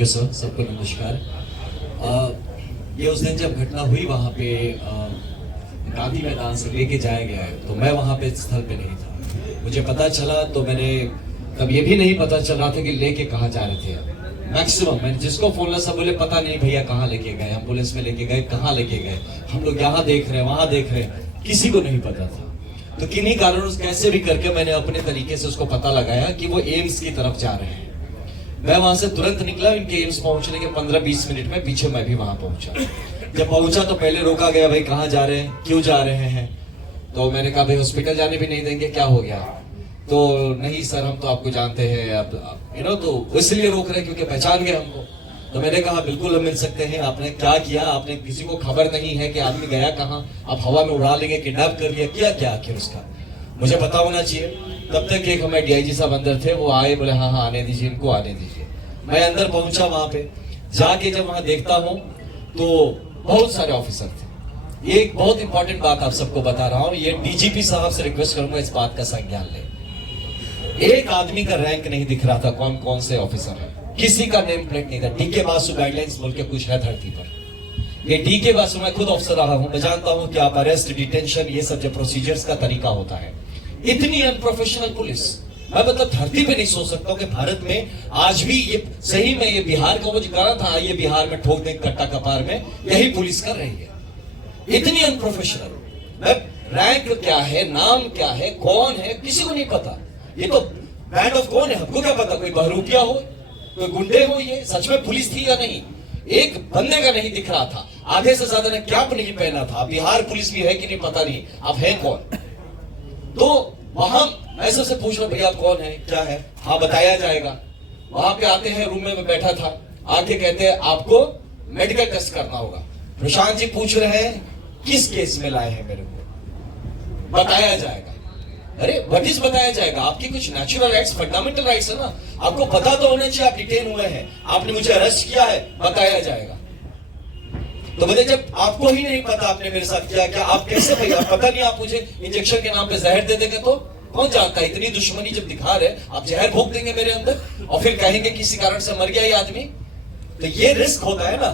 Thank you sir, सबको नमस्कार। ये उस दिन जब घटना हुई वहाँ पे गांधी मैदान से लेके जाया गया है, तो मैं वहाँ पे स्थल पे नहीं था। मुझे पता चला तो मैंने तब ये भी नहीं पता चल रहा था कि लेके कहाँ जा रहे थे। मैक्सिमम मैंने जिसको फोन लगा सब बोले पता नहीं भैया कहाँ लेके गए, एम्बुलेंस में लेके गए, कहाँ लेके गए, हम लोग यहाँ देख रहे हैं वहां देख रहे हैं, किसी को नहीं पता था। तो किन्हीं कारणों कैसे भी करके मैंने अपने तरीके से उसको पता लगाया कि वो एम्स की तरफ जा रहे हैं। मैं वहां से तुरंत निकला, इनके एम्स पहुंचने के 15-20 मिनट में पीछे मैं भी वहां पहुंचा। जब पहुंचा तो पहले रोका गया, भाई कहाँ जा रहे हैं, क्यों जा रहे हैं। तो मैंने कहा भाई हॉस्पिटल जाने भी नहीं देंगे, क्या हो गया। तो नहीं सर हम तो आपको जानते हैं, अब तो इसलिए रोक रहे क्योंकि पहचान गए हमको। तो मैंने कहा बिल्कुल हम मिल सकते हैं। आपने क्या किया, आपने किसी को खबर नहीं है कि आदमी गया कहाँ, आप हवा में उड़ा लेंगे, किडनैप कर लिया, क्या क्या आखिर उसका मुझे पता होना चाहिए। तब तक एक हमारे डीआईजी साहब अंदर थे, वो आए, बोले हाँ हाँ आने दीजिए, इनको आने दीजिए। मैं अंदर पहुंचा, वहां पे जाके जब वहां देखता हूं तो बहुत सारे ऑफिसर थे। एक बहुत इंपॉर्टेंट बात आप सबको बता रहा हूं, ये डीजीपी साहब से रिक्वेस्ट करूंगा इस बात का संज्ञान ले। एक आदमी का रैंक नहीं दिख रहा था, कौन कौन से ऑफिसर है, किसी का नेम प्लेट नहीं था। डीके बासु गाइडलाइंस बोल के कुछ है धरती पर। ये डीके बासु, मैं खुद ऑफिसर रहा हूं, मैं जानता हूं कि आप अरेस्ट, डिटेंशन, ये सब जो प्रोसीजर्स का तरीका होता है। इतनी अनप्रोफेशनल पुलिस मैं मतलब धरती पे नहीं सोच सकता हूं कि भारत में आज भी ये सही में ये बिहार का वो जो गाना था, ये बिहार में ठोक दे कट्टा कपार में, यही पुलिस कर रही है। इतनी अनप्रोफेशनल। रैंक क्या है, नाम क्या है, कौन है, किसी को नहीं पता। ये तो बैंड ऑफ कौन है, हमको क्या पता, कोई बहरूपिया हो, कोई गुंडे हो, ये सच में पुलिस थी या नहीं, एक बंदे का नहीं दिख रहा था। आधे से ज्यादा ने कैप नहीं पहना था। बिहार पुलिस भी है कि नहीं पता नहीं, अब है कौन। तो वहां मैं सबसे पूछ रहा हूं भैया आप कौन है, क्या है, हाँ बताया जाएगा। वहां पे आते हैं, रूम में मैं बैठा था, आके कहते हैं आपको मेडिकल टेस्ट करना होगा। प्रशांत जी पूछ रहे हैं किस केस में लाए हैं मेरे को, बताया जाएगा। अरे व्हाट इज बताया जाएगा, आपकी कुछ नेचुरल राइट्स, फंडामेंटल राइट्स है ना, आपको पता तो होना चाहिए आप डिटेन हुए हैं, आपने मुझे अरेस्ट किया है, बताया जाएगा। तो बोले जब आपको ही नहीं पता आपने मेरे साथ क्या क्या, आप कैसे भैया पता नहीं, आप मुझे इंजेक्शन के नाम पे जहर दे देंगे तो कौन जानता है। इतनी दुश्मनी जब दिखा रहे, आप जहर भोग देंगे मेरे अंदर और फिर कहेंगे किसी कारण से मर गया ये आदमी, तो ये रिस्क होता है ना।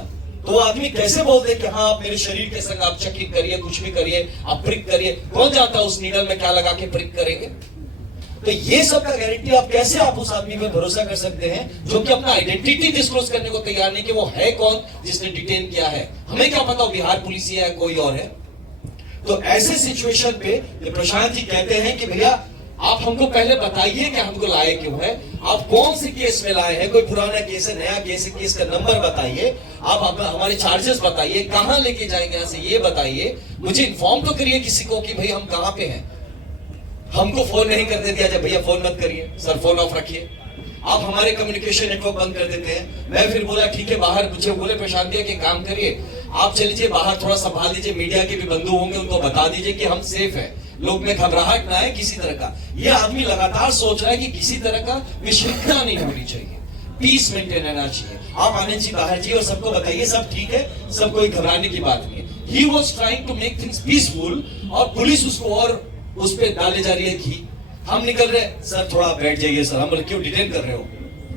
तो आदमी कैसे बोल दे कि हाँ आप मेरे शरीर के संग आप चेकिंग करिए, कुछ भी करिए, आप प्रिक करिए, कौन जानता उस नीडल में क्या लगा के प्रिक करेंगे। तो ये सब का गारंटी आप कैसे आप उस आदमी पे भरोसा कर सकते हैं जो कि अपना आइडेंटिटी डिस्क्लोज करने को तैयार नहीं कि वो है कौन जिसने डिटेन किया है। हमें क्या पता बिहार पुलिस है कोई और है। तो ऐसे सिचुएशन पे प्रशांत जी कहते हैं कि भैया आप हमको पहले बताइए कि हमको लाए क्यों है, आप कौन से केस में लाए हैं, कोई पुराना केस है, नया केस है, केस का नंबर बताइए, आप हमारे चार्जेस बताइए, कहां लेके जाएंगे यहाँ से ये बताइए, मुझे इन्फॉर्म तो करिए किसी को कि भाई हम कहां पे हैं। हमको फोन नहीं करने दिया जब भैया फोन मत करिए सर, फोन ऑफ रखिए। आप हमारे कम्युनिकेशन नेटवर्क बंद कर देते हैं। मैं फिर बोला ठीक है बाहर, मुझे बोले प्रशांत भैया कि काम करिए आप चलिए बाहर, थोड़ा संभाल लीजिए, मीडिया के भी बंधु होंगे उनको बता दीजिए कि हम सेफ है, लोग में घबराहट ना है किसी तरह का। ये आदमी लगातार सोच रहा है कि किसी तरह का विश्रृंखला नहीं होनी चाहिए, पीस मेंटेन रहना चाहिए, आप आने जी बाहर जी और सबको बताइए सब ठीक है, सब कोई घबराने की बात नहीं है। He was trying to make things peaceful और पुलिस उसको और उस पे डाले जा रही है घी। हम निकल रहे सर थोड़ा बैठ जाइए सर, हम बोले क्यों डिटेन कर रहे हो,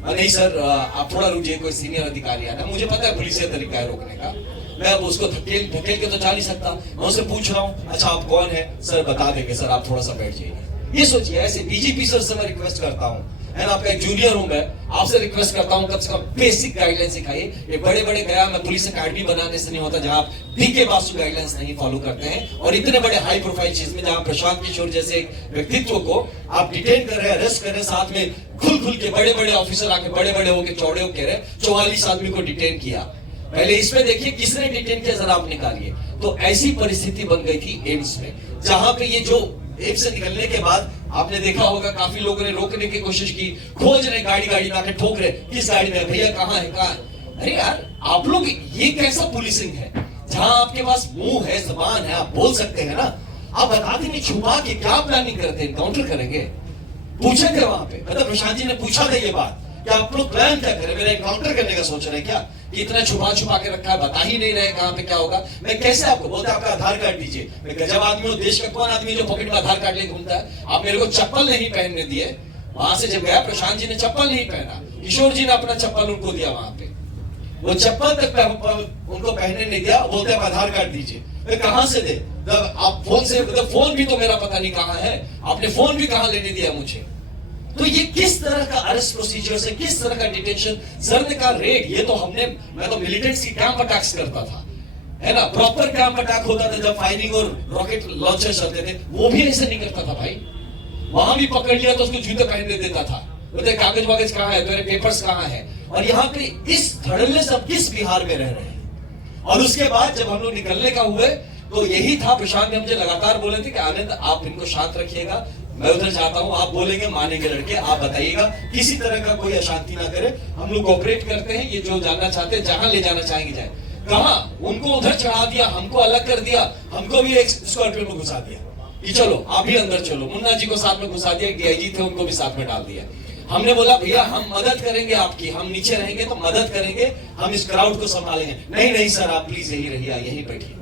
नहीं सर आप थोड़ा रुक जाइए, कोई सीनियर अधिकारी आना, मुझे पता है पुलिस का तरीका है रोकने का, मैं अब उसको धकेल के तो जा नहीं सकता। मैं उससे पूछ रहा हूँ अच्छा आप कौन है, सर बता देंगे सर आप थोड़ा सा बैठ जाइए। ये सोचिए ऐसे डीजीपी सर से मैं रिक्वेस्ट करता हूँ, है ना, आपका एक जूनियर हूं मैं, आपसे रिक्वेस्ट करता हूं कम से कम बेसिक गाइडलाइन सिखाइए। ये बड़े बड़े गया मैं पुलिस अकेडमी बनाने से नहीं होता जहां आप डीके बासु गाइडलाइंस नहीं फॉलो करते हैं, और इतने बड़े हाई प्रोफाइल चीज में जहां प्रशांत किशोर जैसे एक व्यक्तित्व को आप डिटेन कर रहे हैं, अरेस्ट कर रहे हैं, साथ में खुल के बड़े बड़े ऑफिसर आके बड़े बड़े होके चौड़े होके रहे, 44 आदमी को डिटेन किया। पहले इसमें देखिए किसने डिटेन किया जरा आप निकालिए। तो ऐसी परिस्थिति बन गई थी एम्स में, जहां पे ये जो एम्स से निकलने के बाद आपने देखा होगा काफी लोगों ने रोकने की कोशिश की, खोज रहे, गाड़ी में आके ठोक रहे, किस गाड़ी में भैया कहां है कहां है। अरे यार आप लोग ये कैसा पुलिसिंग है जहां आपके पास मुंह है, जबान है, आप बोल सकते हैं ना, आप बता देंगे छुपा के क्या प्लानिंग करते हैं, एनकाउंटर करेंगे। पूछे थे वहां पे, मतलब प्रशांत जी ने पूछा था ये बात कि आप लोग प्लान क्या करें, मेरा एनकाउंटर करने का सोच रहे हैं क्या, कि इतना छुपा के रखा है, बता ही नहीं रहे कहां पे क्या होगा। मैं कैसे आपको बोलता आपका आधार कार्ड दीजिए, मैं गजब आदमी हूं, देश का कौन आदमी जो पॉकेट में आधार कार्ड लेके घूमता है। आप मेरे को चप्पल नहीं पहनने दिए, वहां से जब गया प्रशांत जी ने चप्पल नहीं पहना, किशोर जी ने अपना चप्पल उनको दिया वहां पे, वो चप्पल तक उनको पहनने नहीं दिया, बोलते हैं आधार कार्ड दीजिए। मैं कहां से दे, जब आप फोन से, मतलब फोन भी तो मेरा पता नहीं कहां है, आपने फोन भी कहां लेने दिया मुझे। तो ये किस तरह का अरेस्ट प्रोसीजर है, किस तरह का डिटेंशन, जर्द का रेड, ये तो हमने, मैं तो मिलिटेंट्स की कैंप अटैक्स करता था, है ना, प्रॉपर कैंप अटैक होता था जब फायरिंग और रॉकेट लॉन्चर चलते थे, वो भी ऐसे नहीं करता था भाई। वहां भी पकड़ लिया तो उसको जूते पहनने देता था, बोलते कागज वागज कहां है, तेरे पेपर्स कहां है। और यहाँ पे इस धड़ल्ले सब किस बिहार में रह रहे हैं। और उसके बाद जब हम लोग निकलने का हुए तो यही था, प्रशांत ने मुझे लगातार बोले थे कि आनंद आप इनको शांत रखिएगा, मैं उधर जाता हूं, आप बोलेंगे मानेंगे लड़के, आप बताइएगा, किसी तरह का कोई अशांति ना करे, हम लोग कोऑपरेट करते हैं, ये जो जानना चाहते हैं जहां ले जाना चाहेंगे जाए। कहा उनको उधर चढ़ा दिया, हमको अलग कर दिया, हमको भी एक स्कॉर्पियो में घुसा दिया कि चलो आप भी अंदर चलो, मुन्ना जी को साथ में घुसा दिया, डीआईजी थे उनको भी साथ में डाल दिया। हमने बोला भैया हम मदद करेंगे आपकी, हम नीचे रहेंगे तो मदद करेंगे, हम इस क्राउड को संभालेंगे। नहीं नहीं सर आप प्लीज यही रहिए, यही बैठिए।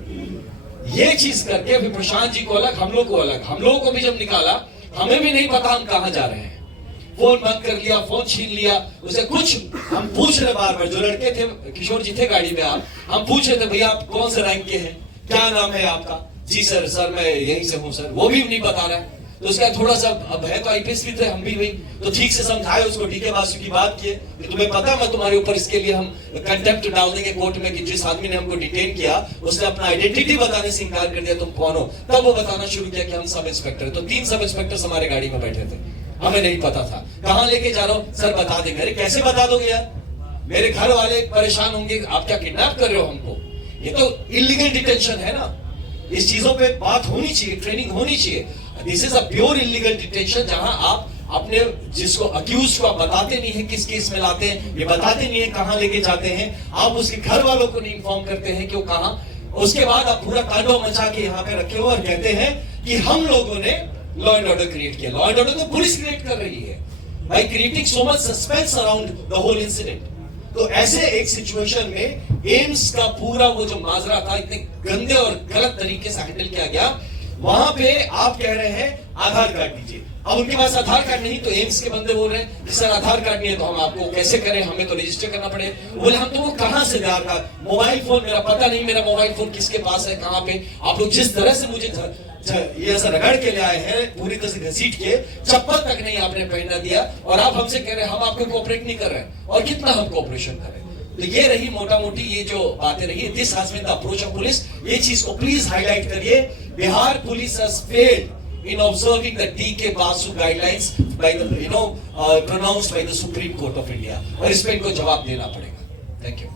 ये चीज करके फिर प्रशांत जी को अलग, हम लोग को अलग, हम लोगों को भी जब निकाला हमें भी नहीं पता हम कहां जा रहे हैं, फोन बंद कर लिया, फोन छीन लिया, उसे कुछ हम पूछ रहे बार बार, जो लड़के थे, किशोर जी थे गाड़ी में, आप, हम पूछ रहे थे भैया आप कौन से रैंक के हैं, क्या नाम है आपका, जी सर, सर मैं यहीं से हूं सर, वो भी नहीं बता रहा है। तो उसका थोड़ा सा, अब है तो आईपीएस भी थे, हम भी वही, तो ठीक से समझाए उसको, डीके बासु की बात किए, तुम्हें पता मैं तुम्हारे ऊपर इसके लिए हम कंटेम्प्ट डाल देंगे कोर्ट में कि जिस आदमी ने हमको डिटेन किया उसने अपना आइडेंटिटी बताने से इनकार कर दिया, तुम कौन हो। तब वो बताना शुरू किया कि हम सब इंस्पेक्टर। तो 3 सब इंस्पेक्टर हमारे गाड़ी में बैठे थे, हमें नहीं पता था कहां लेके जा रहा हूं, सर बता देंगे। अरे कैसे बता दोगे यार, मेरे घर वाले परेशान होंगे, आप क्या किडनैप कर रहे हो हमको, ये तो इलीगल डिटेंशन है ना। इस चीजों पे बात होनी चाहिए, ट्रेनिंग होनी चाहिए। This is a pure illegal detention, जहां आप अपने जिसको अक्यूज को आप बताते नहीं है किस केस में लाते हैं, ये बताते नहीं है कहां लेके जाते हैं, आप उसके घर वालों को नहीं इन्फॉर्म करते हैं कि वो कहां, उसके बाद आप पूरा तांडव मचा के यहाँ पे रखे हो और कहते हैं कि हम लोगों ने लॉ एंड ऑर्डर क्रिएट किया। लॉ एंड ऑर्डर तो पुलिस क्रिएट कर रही है by creating so much suspense around the whole incident. तो ऐसे एक सिचुएशन में एम्स का पूरा वो जो माजरा था, इतने गंदे और गलत तरीके से हैंडल किया गया। वहां पे आप कह रहे हैं आधार कार्ड दीजिए, अब उनके पास आधार कार्ड नहीं, तो एम्स के बंदे बोल रहे हैं कि सर आधार कार्ड नहीं है तो हम आपको कैसे करें, हमें तो रजिस्टर करना पड़े। बोले हम तुमको कहां से आधार कार्ड, मोबाइल फोन मेरा पता नहीं, मेरा मोबाइल फोन किसके पास है, कहां पे। आप लोग जिस तरह से मुझे ये ऐसा रगड़ के ले आए हैं, पूरी तरह से घसीट के, चप्पल तक नहीं आपने पहनना दिया, और आप हमसे कह रहे हैं हम आपको कोऑपरेट नहीं कर रहे हैं, और कितना हम कोऑपरेशन करें। तो ये रही मोटा मोटी ये जो बातें रही, this has been the approach of police. ये चीज को प्लीज हाईलाइट करिए, Bihar police has failed in observing the D.K. Basu guidelines by the pronounced by the Supreme Court of India, और इस पे इनको जवाब देना पड़ेगा। Thank you.